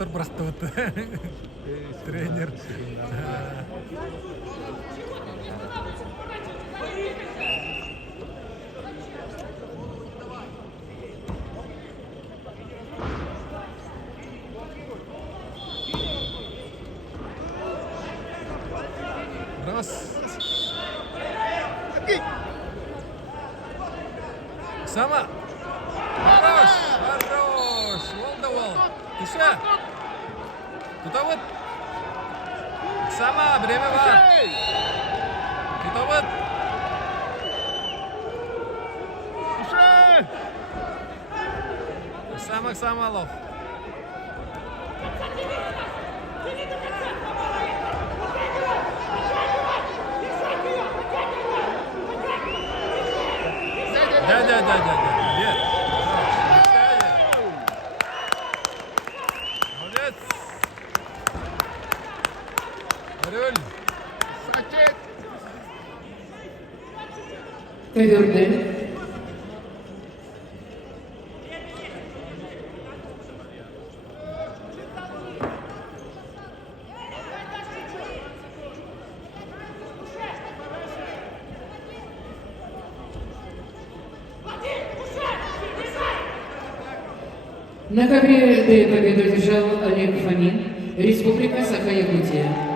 доктор простуд. Тренер. Раз. Сама. Хорош. Хорош. Волдовал. Тише. Тут вот. Сама. Время var. Тут вот. Самых Самалов. Да. Нет. Молодец. Орёль. Твердый. На ковре победу одержал Олег Фомин, Республика Саха-Якутия.